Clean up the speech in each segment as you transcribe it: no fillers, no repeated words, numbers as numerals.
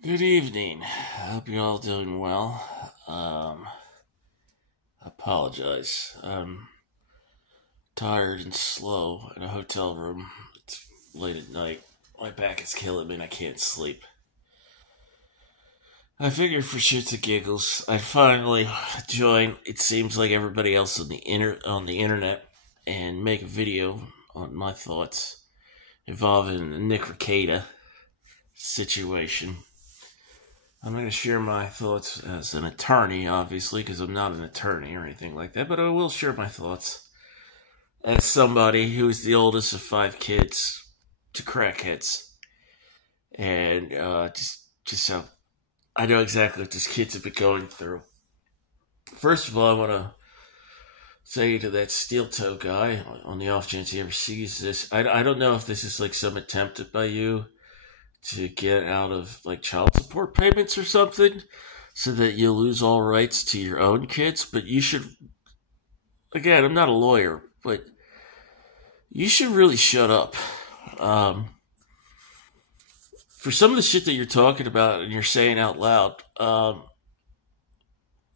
Good evening. I hope you're all doing well. I apologize. I'm tired and slow in a hotel room. It's late at night. My back is killing me and I can't sleep. I figured for shits and giggles, I'd finally join. It seems like everybody else on the internet and make a video on my thoughts involving the Nick rekieta situation. I'm not going to share my thoughts as an attorney, obviously, because I'm not an attorney or anything like that, but I will share my thoughts as somebody who's the oldest of five kids to crackheads. And just how I know exactly what these kids have been going through. First of all, I want to say to that steel toe guy, on the off chance he ever sees this, I don't know if this is like some attempt by you to get out of like child support payments or something so that you lose all rights to your own kids. But you should, again, I'm not a lawyer, but you should really shut up. For some of the shit that you're talking about and you're saying out loud,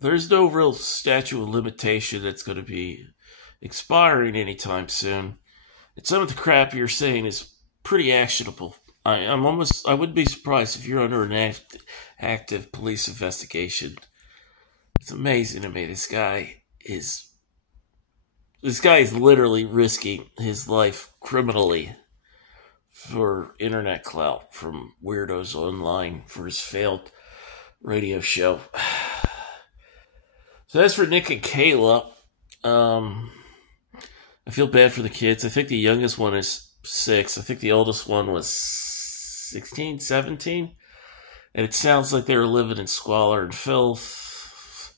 there's no real statute of limitation that's going to be expiring anytime soon. And some of the crap you're saying is pretty actionable. I wouldn't be surprised if you're under an active police investigation. It's amazing to me. This guy is literally risking his life criminally for internet clout from weirdos online for his failed radio show. So as for Nick and Kayla, I feel bad for the kids. I think the youngest one is 6. I think the oldest one was 16, 17. And it sounds like they were living in squalor and filth.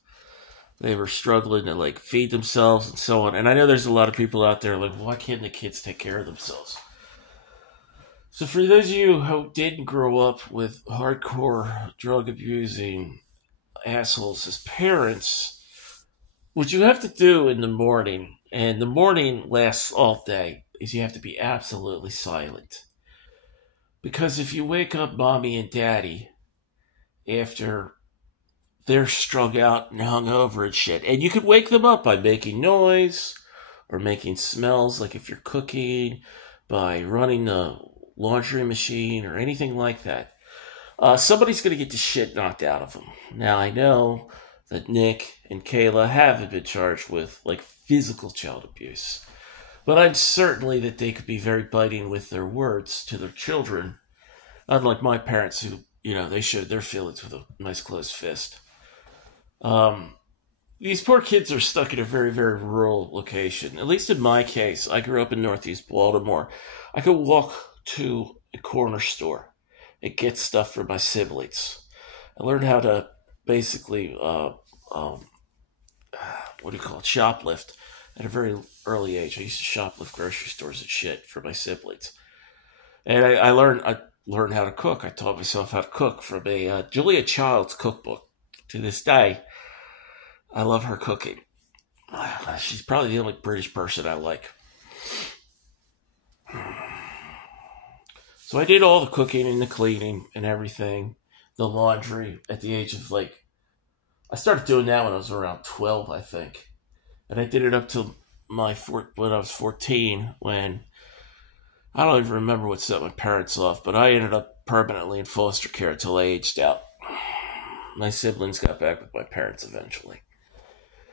They were struggling to like feed themselves and so on. And I know there's a lot of people out there like, why can't the kids take care of themselves? So for those of you who didn't grow up with hardcore drug abusing assholes as parents, what you have to do in the morning, and the morning lasts all day, is you have to be absolutely silent. Because if you wake up mommy and daddy after they're strung out and hungover and shit, and you could wake them up by making noise or making smells, like if you're cooking, by running the laundry machine or anything like that, somebody's going to get the shit knocked out of them. Now, I know that Nick and Kayla haven't been charged with like physical child abuse, but I'm certainly that they could be very biting with their words to their children, unlike my parents who, they showed their feelings with a nice closed fist. These poor kids are stuck in a very, very rural location. At least in my case, I grew up in Northeast Baltimore. I could walk to a corner store and get stuff for my siblings. I learned how to basically, shoplift at a very early age. I used to shoplift grocery stores and shit for my siblings. And I learned how to cook. I taught myself how to cook from a Julia Child's cookbook. To this day, I love her cooking. She's probably the only British person I like. So I did all the cooking and the cleaning and everything, the laundry at the age of I started doing that when I was around 12, I think. And I did it up till when I was 14, when I don't even remember what set my parents off, but I ended up permanently in foster care until I aged out. My siblings got back with my parents eventually.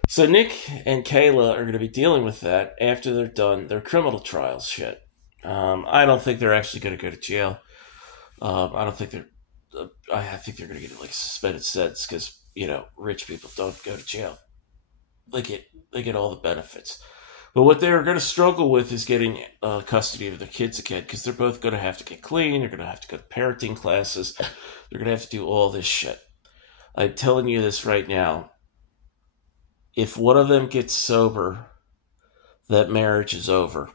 So Nick and Kayla are going to be dealing with that after they're done their criminal trials shit. I don't think they're actually going to go to jail. I don't think I think they're going to get like a suspended sentence because rich people don't go to jail. They get all the benefits. But what they're going to struggle with is getting custody of their kids again, because they're both going to have to get clean. They're going to have to go to parenting classes. They're going to have to do all this shit. I'm telling you this right now. If one of them gets sober, that marriage is over.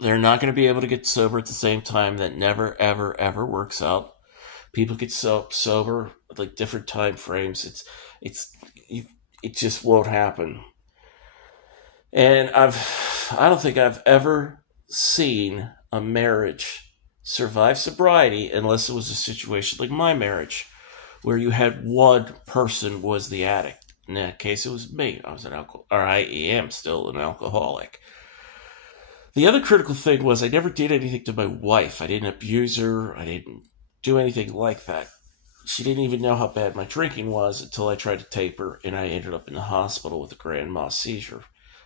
They're not going to be able to get sober at the same time. That never, ever, ever works out. People get sober at like different time frames. It just won't happen. And I don't think I've ever seen a marriage survive sobriety unless it was a situation like my marriage, where you had one person was the addict. In that case, it was me. I was an or I am still an alcoholic. The other critical thing was I never did anything to my wife. I didn't abuse her. I didn't do anything like that. She didn't even know how bad my drinking was until I tried to tape her, and I ended up in the hospital with a grand mal seizure.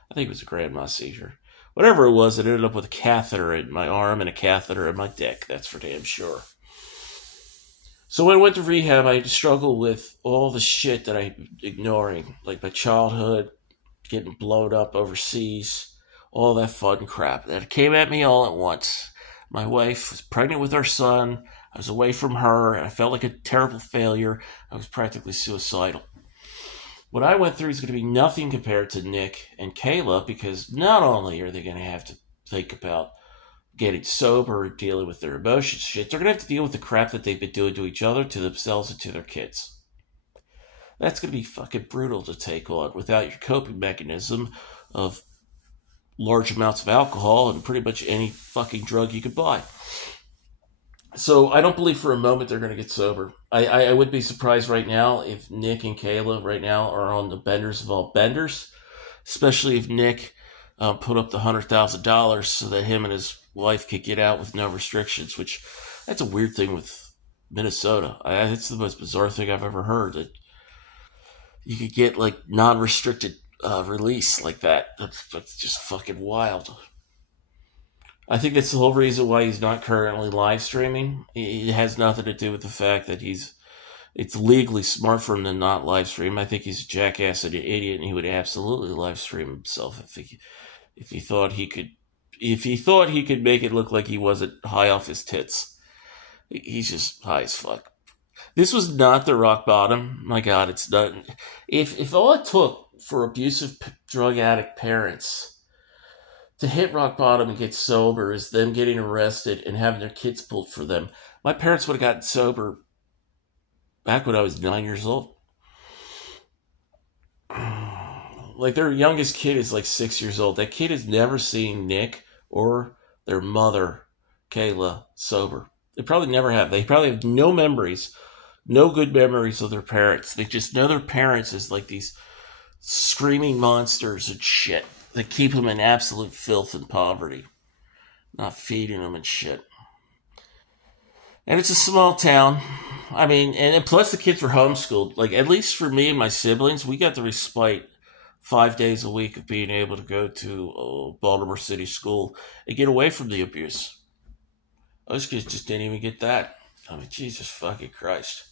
I think it was a grand mal seizure. Whatever it was, it ended up with a catheter in my arm and a catheter in my dick. That's for damn sure. So when I went to rehab, I had to struggle with all the shit that I'd been ignoring, like my childhood, getting blown up overseas, all that fun crap. That came at me all at once. My wife was pregnant with our son. I was away from her, and I felt like a terrible failure. I was practically suicidal. What I went through is going to be nothing compared to Nick and Kayla, because not only are they going to have to think about getting sober, dealing with their emotions, shit, they're going to have to deal with the crap that they've been doing to each other, to themselves, and to their kids. That's going to be fucking brutal to take on without your coping mechanism of large amounts of alcohol and pretty much any fucking drug you could buy. So I don't believe for a moment they're going to get sober. I would be surprised right now if Nick and Kayla right now are on the benders of all benders, especially if Nick put up the $100,000 so that him and his wife could get out with no restrictions, which that's a weird thing with Minnesota. It's the most bizarre thing I've ever heard, that you could get like non-restricted release like that. That's just fucking wild. I think that's the whole reason why he's not currently live streaming. It has nothing to do with the fact that it's legally smart for him to not live stream. I think he's a jackass and an idiot, and he would absolutely live stream himself if he thought he could make it look like he wasn't high off his tits. He's just high as fuck. This was not the rock bottom. My God, it's not. If all it took for abusive drug addict parents to hit rock bottom and get sober is them getting arrested and having their kids pulled for them, my parents would have gotten sober back when I was 9 years old. Like, their youngest kid is like 6 years old. That kid has never seen Nick or their mother, Kayla, sober. They probably never have. They probably have no memories, no good memories of their parents. They just know their parents as like these screaming monsters and shit that keep them in absolute filth and poverty, not feeding them and shit. And it's a small town. I mean, and plus the kids were homeschooled. Like, at least for me and my siblings, we got the respite 5 days a week of being able to go to Baltimore City School and get away from the abuse. Those kids just didn't even get that. I mean, Jesus fucking Christ.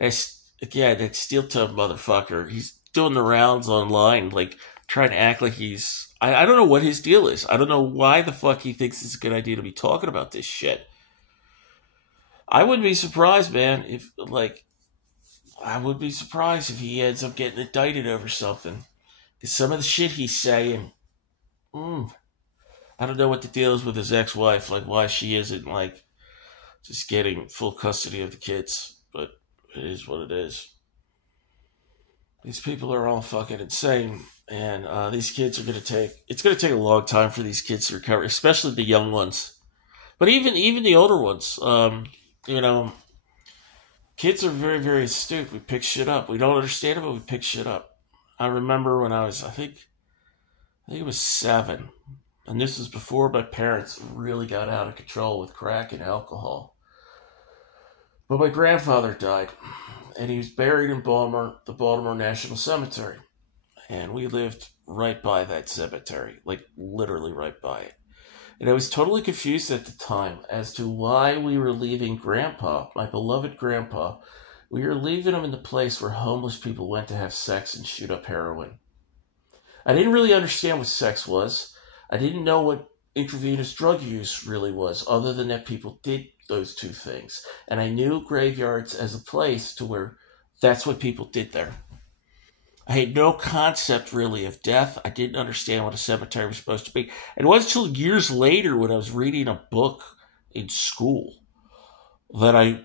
Again, that steel-toed motherfucker, he's doing the rounds online, like, trying to act like he's... I don't know what his deal is. I don't know why the fuck he thinks it's a good idea to be talking about this shit. I wouldn't be surprised, man, if, like... I would be surprised if he ends up getting indicted over something. Because some of the shit he's saying... I don't know what the deal is with his ex-wife, like, why she isn't, like, just getting full custody of the kids. But it is what it is. These people are all fucking insane. And these kids are going to take... It's going to take a long time for these kids to recover, especially the young ones. But even the older ones, you know... Kids are very, very astute. We pick shit up. We don't understand it, but we pick shit up. I remember when I was, I think it was 7. And this was before my parents really got out of control with crack and alcohol. But my grandfather died. And he was buried in Baltimore, the Baltimore National Cemetery. And we lived right by that cemetery. Like, literally right by it. And I was totally confused at the time as to why we were leaving Grandpa, my beloved Grandpa. We were leaving him in the place where homeless people went to have sex and shoot up heroin. I didn't really understand what sex was. I didn't know what intravenous drug use really was, other than that people did those two things. And I knew graveyards as a place to where that's what people did there. I had no concept, really, of death. I didn't understand what a cemetery was supposed to be. And it wasn't until years later when I was reading a book in school that I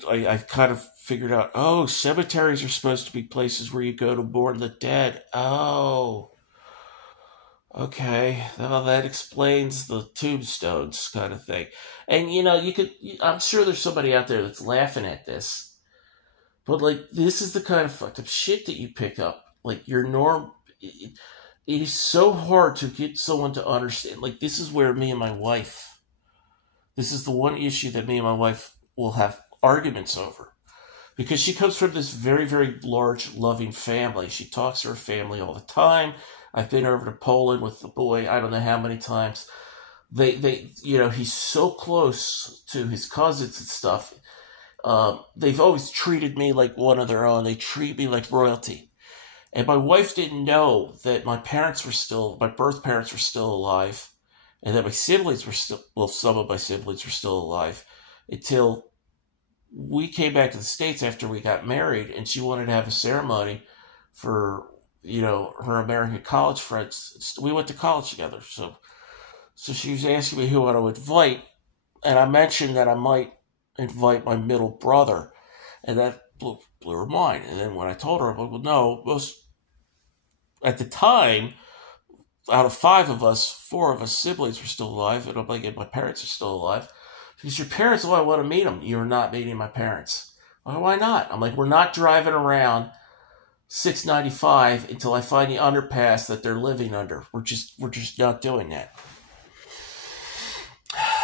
kind of figured out, oh, cemeteries are supposed to be places where you go to mourn the dead. Oh, Okay, well, that explains the tombstones kind of thing. And, I'm sure there's somebody out there that's laughing at this. But, like, this is the kind of fucked up shit that you pick up. Like, your norm. It is so hard to get someone to understand. Like, this is where me and my wife. This is the one issue that me and my wife will have arguments over. Because she comes from this very, very large, loving family. She talks to her family all the time. I've been over to Poland with the boy, I don't know how many times. He's so close to his cousins and stuff. They've always treated me like one of their own. They treat me like royalty. And my wife didn't know that my birth parents were still alive, and that my siblings were some of my siblings were still alive, until we came back to the States after we got married, and she wanted to have a ceremony for, her American college friends. We went to college together, so she was asking me who I would invite, and I mentioned that I might invite my middle brother, and that blew her mind. And then when I told her, I'm like, well, no, at the time, out of 5 of us, 4 of us siblings were still alive, and I'm like, and my parents are still alive. Because your parents, I want to meet them. You're not meeting my parents. Well, why not? I'm like, we're not driving around 695 until I find the underpass that they're living under. We're just not doing that.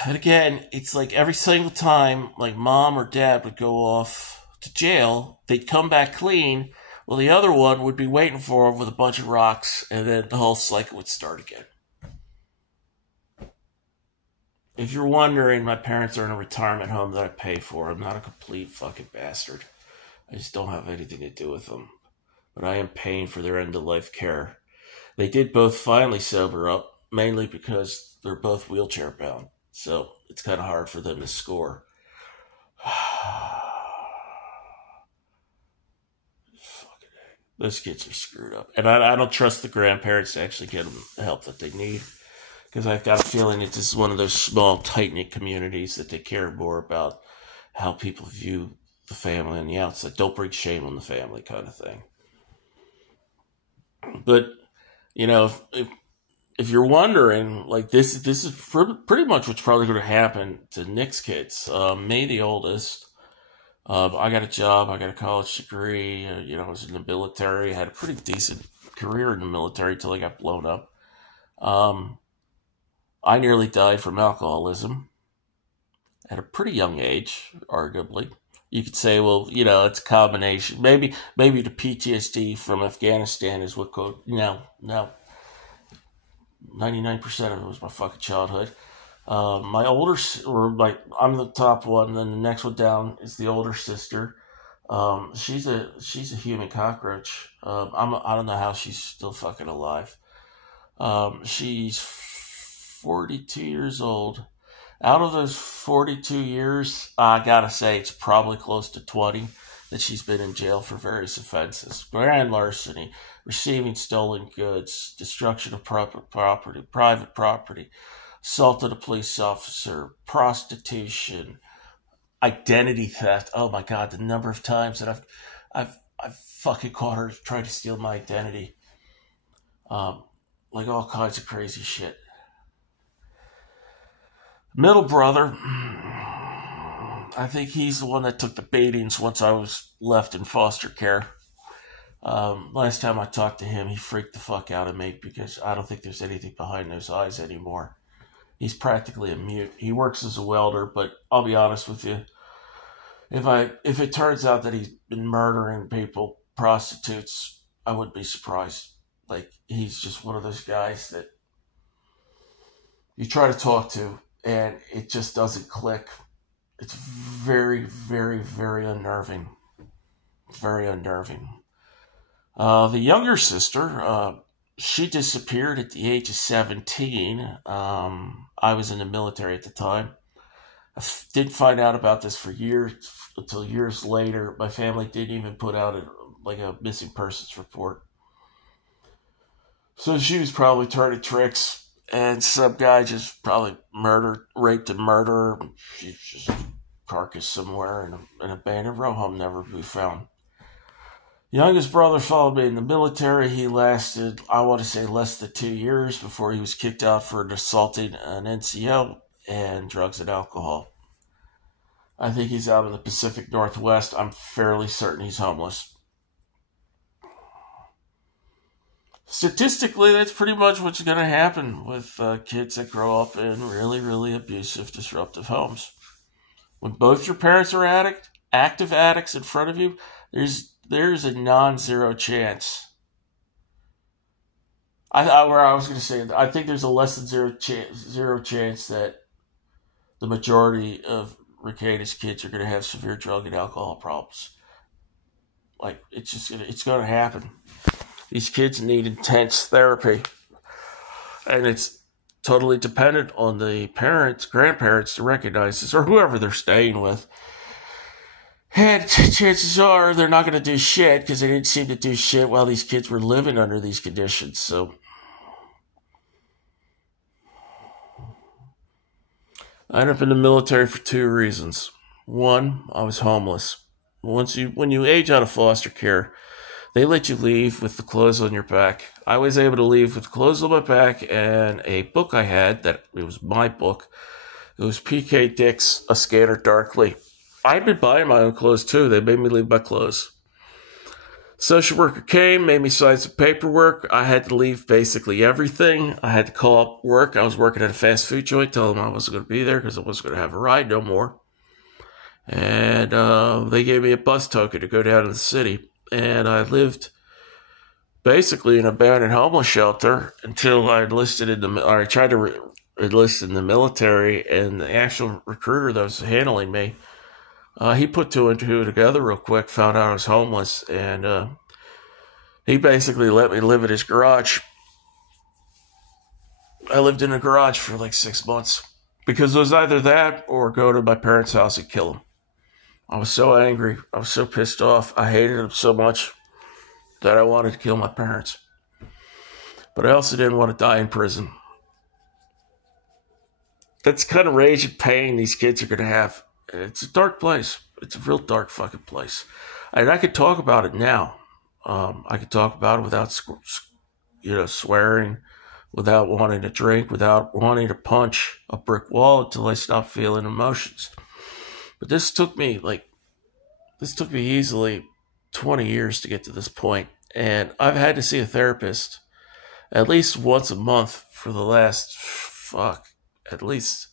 And again, it's like every single time, like, mom or dad would go off to jail, they'd come back clean. Well, the other one would be waiting for him with a bunch of rocks, and then the whole cycle would start again. If you're wondering, my parents are in a retirement home that I pay for. I'm not a complete fucking bastard. I just don't have anything to do with them. But I am paying for their end-of-life care. They did both finally sober up, mainly because they're both wheelchair-bound. So it's kind of hard for them to score. Those kids are screwed up. And I don't trust the grandparents to actually get them the help that they need. Because I've got a feeling that this is one of those small, tight-knit communities that they care more about how people view the family on the outside. Don't bring shame on the family kind of thing. But, if you're wondering, like, this is pretty much what's probably going to happen to Nick's kids. Me, the oldest, I got a job, I got a college degree, I was in the military, I had a pretty decent career in the military until I got blown up. I nearly died from alcoholism at a pretty young age, arguably. You could say, well, it's a combination. Maybe the PTSD from Afghanistan is what caused, no. 99% of it was my fucking childhood. I'm the top one, then the next one down is the older sister. She's a human cockroach. I don't know how she's still fucking alive. She's 42 years old. Out of those 42 years, I gotta say it's probably close to 20 that she's been in jail for various offenses. Grand larceny, receiving stolen goods, destruction of private property, assault of a police officer, prostitution, identity theft. Oh my God, the number of times that I've fucking caught her trying to steal my identity. Like all kinds of crazy shit. Middle brother, I think he's the one that took the beatings once I was left in foster care. Last time I talked to him, he freaked the fuck out of me because I don't think there's anything behind those eyes anymore. He's practically a mute. He works as a welder, but I'll be honest with you. If it turns out that he's been murdering people, prostitutes, I wouldn't be surprised. Like, he's just one of those guys that you try to talk to and it just doesn't click. It's very, very, very unnerving. Very unnerving. The younger sister, she disappeared at the age of 17. I was in the military at the time. I didn't find out about this for years, until years later. My family didn't even put out a missing persons report. So she was probably turning tricks, and some guy just probably raped and murdered her. She's just carcass somewhere in an abandoned row home, never to be found. Youngest brother followed me in the military. He lasted, I want to say, less than 2 years before he was kicked out for assaulting an NCO and drugs and alcohol. I think he's out in the Pacific Northwest. I'm fairly certain he's homeless. Statistically, that's pretty much what's going to happen with kids that grow up in really, really abusive, disruptive homes. When both your parents are active addicts in front of you, there's a non-zero chance. I think there's a less than zero chance that the majority of Rekieta's kids are going to have severe drug and alcohol problems. Like, it's going to happen. These kids need intense therapy. And it's totally dependent on the parents, grandparents to recognize this, or whoever they're staying with. And chances are they're not going to do shit because they didn't seem to do shit while these kids were living under these conditions. So I ended up in the military for 2 reasons. One, I was homeless. When you age out of foster care, they let you leave with the clothes on your back. I was able to leave with clothes on my back and a book I had that it was my book. It was P.K. Dick's A Scanner Darkly. I'd been buying my own clothes too. They made me leave my clothes. Social worker came, made me sign some paperwork. I had to leave basically everything. I had to call up work. I was working at a fast food joint, tell them I wasn't going to be there because I wasn't going to have a ride no more. And they gave me a bus token to go down to the city. And I lived basically in an abandoned homeless shelter until I enlisted I tried to enlist in the military, and the actual recruiter that was handling me, he put 2 and 2 together real quick, found out I was homeless, and he basically let me live in his garage. I lived in a garage for like 6 months because it was either that or go to my parents' house and kill them. I was so angry. I was so pissed off. I hated them so much that I wanted to kill my parents. But I also didn't want to die in prison. That's the kind of rage and pain these kids are going to have. It's a dark place. It's a real dark fucking place. And I could talk about it now. I could talk about it without, swearing, without wanting to drink, without wanting to punch a brick wall until I stopped feeling emotions. But this took me easily 20 years to get to this point. And I've had to see a therapist at least once a month for the last, at least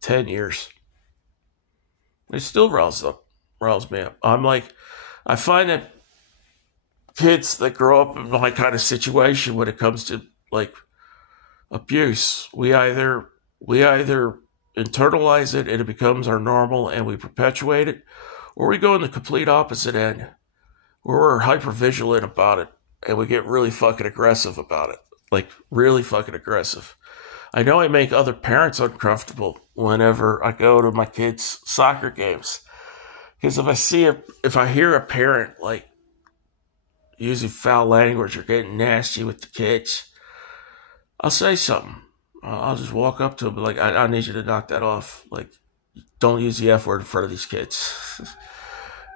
10 years. It still riles me up. I find that kids that grow up in my kind of situation when it comes to like abuse, we either internalize it and it becomes our normal and we perpetuate it, or we go in the complete opposite end where we're hyper-vigilant about it and we get really fucking aggressive about it. Like, really fucking aggressive. I know I make other parents uncomfortable whenever I go to my kids' soccer games. Because if I hear a parent, like, using foul language or getting nasty with the kids, I'll say something. I'll just walk up to them and be like, I need you to knock that off. Like, don't use the F word in front of these kids.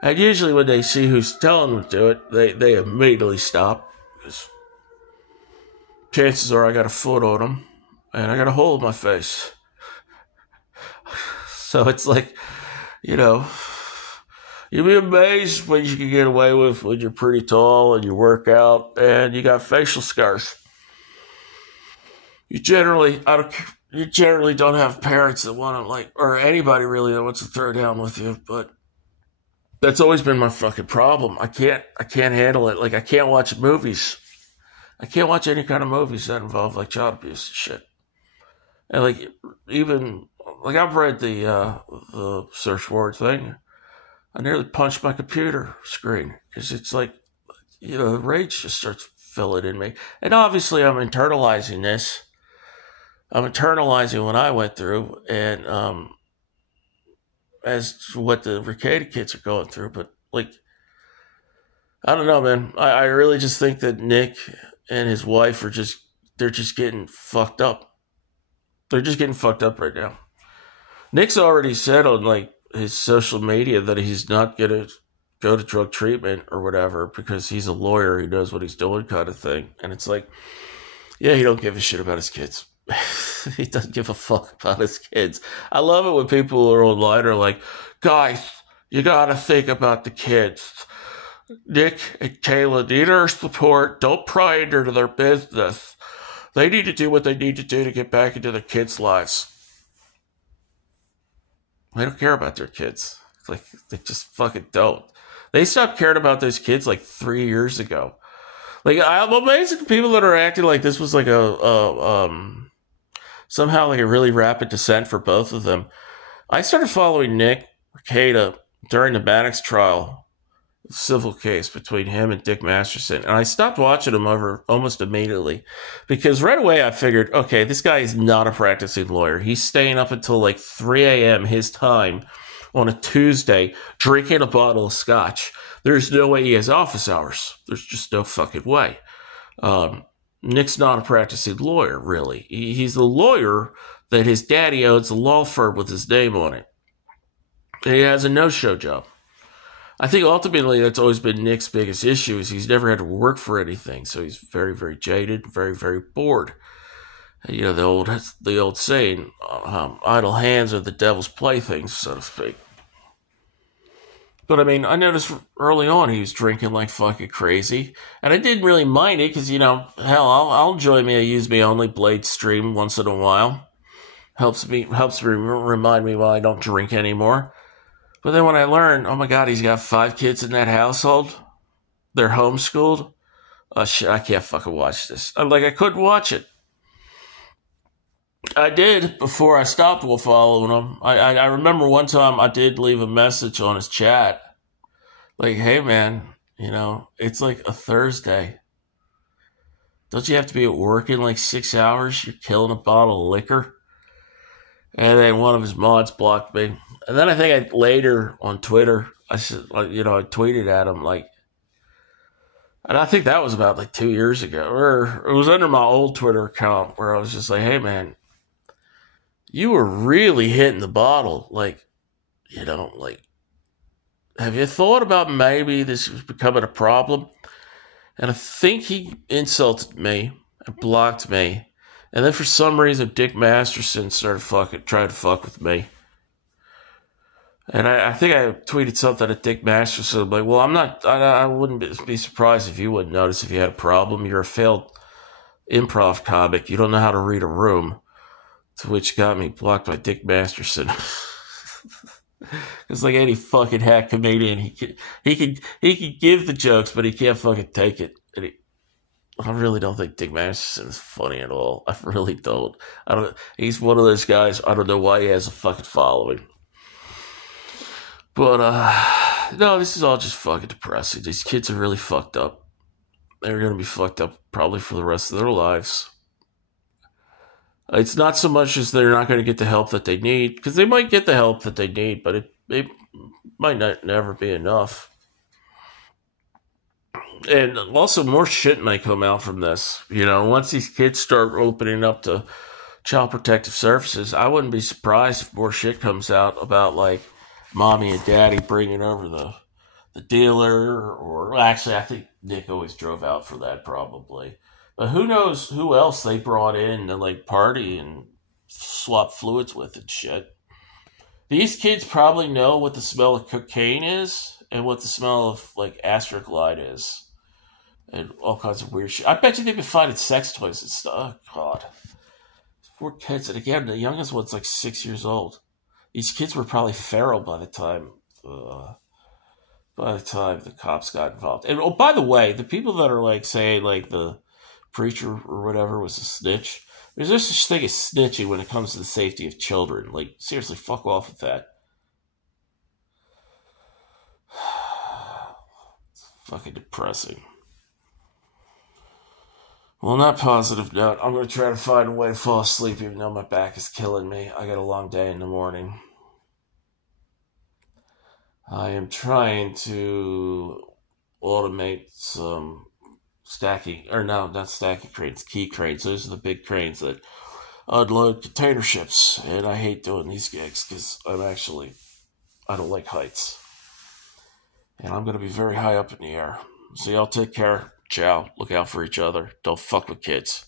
And usually when they see who's telling them to do it, they immediately stop. Because chances are I got a foot on them and I got a hole in my face. So it's like, you'd be amazed what you can get away with when you're pretty tall and you work out and you got facial scars. You generally don't have parents that want to, or anybody really that wants to throw down with you, but that's always been my fucking problem. I can't handle it. Like, I can't watch movies. I can't watch any kind of movies that involve, like, child abuse and shit. And, like, even, like, I've read the search warrant thing. I nearly punched my computer screen because it's like, the rage just starts filling in me. And obviously I'm internalizing this. I'm internalizing what I went through and as to what the Rekieta kids are going through. But, like, I don't know, man. I really just think that Nick and his wife they're just getting fucked up. They're just getting fucked up right now. Nick's already said on, like, his social media that he's not going to go to drug treatment or whatever because he's a lawyer, he knows what he's doing kind of thing. And it's like, yeah, he don't give a shit about his kids. He doesn't give a fuck about his kids. I love it when people are online are like, guys, you gotta think about the kids. Nick and Kayla need our support. Don't pry into their business. They need to do what they need to do to get back into their kids' lives. They don't care about their kids. It's like, they just fucking don't. They stopped caring about those kids like 3 years ago. Like, I'm amazed at the people that are acting like this was like somehow like a really rapid descent for both of them. I started following Nick Rekieta during the Maddox trial, civil case between him and Dick Masterson, and I stopped watching him over almost immediately because right away I figured, okay, this guy is not a practicing lawyer. He's staying up until like 3 a.m. his time on a Tuesday drinking a bottle of scotch. There's no way he has office hours. There's just no fucking way. Nick's not a practicing lawyer, really. He's the lawyer that his daddy owns a law firm with his name on it. And he has a no-show job. I think ultimately that's always been Nick's biggest issue is he's never had to work for anything. So he's very, very jaded, very, very bored. You know, the old saying, idle hands are the devil's playthings, so to speak. But I mean, I noticed early on he was drinking like fucking crazy. And I didn't really mind it because, you know, hell, I'll enjoy me a use me only Blade stream once in a while. Helps me remind me why I don't drink anymore. But then when I learned, oh my God, he's got 5 kids in that household. They're homeschooled. Oh shit, I can't fucking watch this. I'm like, I couldn't watch it. I did before I stopped following him. I remember one time I did leave a message on his chat. Like, hey man, you know, it's like a Thursday. Don't you have to be at work in like 6 hours? You're killing a bottle of liquor. And then one of his mods blocked me. And then I think later on Twitter, I said, you know, I tweeted at him like, and I think that was about like 2 years ago, or it was under my old Twitter account where I was just like, hey man, you were really hitting the bottle. Like, you know, like, have you thought about maybe this was becoming a problem? And I think he insulted me and blocked me. And then for some reason, Dick Masterson started trying to fuck with me. And I think I tweeted something at Dick Masterson. I'm like, well, I wouldn't be surprised if you wouldn't notice if you had a problem. You're a failed improv comic. You don't know how to read a room. To which got me blocked by Dick Masterson. It's like any fucking hack comedian. He can give the jokes, but he can't fucking take it. And I really don't think Dick Masterson is funny at all. I really don't. He's one of those guys. I don't know why he has a fucking following. But no, this is all just fucking depressing. These kids are really fucked up. They're gonna be fucked up probably for the rest of their lives. It's not so much as they're not going to get the help that they need, because they might get the help that they need, but it might never be enough. And also, more shit may come out from this. You know, once these kids start opening up to Child Protective Services, I wouldn't be surprised if more shit comes out about, like, mommy and daddy bringing over the dealer, or actually, I think Nick always drove out for that, probably. But who knows who else they brought in to, like, party and swap fluids with and shit. These kids probably know what the smell of cocaine is and what the smell of, like, Astroglide is. And all kinds of weird shit. I bet you they've been finding sex toys and stuff. Oh, God. Poor kids. And again, the youngest one's, like, 6 years old. These kids were probably feral by the time the cops got involved. And, oh, by the way, the people that are, like, saying, like, the preacher or whatever was a snitch. There's no such thing as snitching when it comes to the safety of children. Like, seriously, fuck off with that. It's fucking depressing. Well, on that positive note, I'm going to try to find a way to fall asleep even though my back is killing me. I got a long day in the morning. I am trying to automate some not stacking cranes, key cranes. Those are the big cranes that unload container ships. And I hate doing these gigs because I don't like heights. And I'm going to be very high up in the air. So y'all take care. Ciao. Look out for each other. Don't fuck with kids.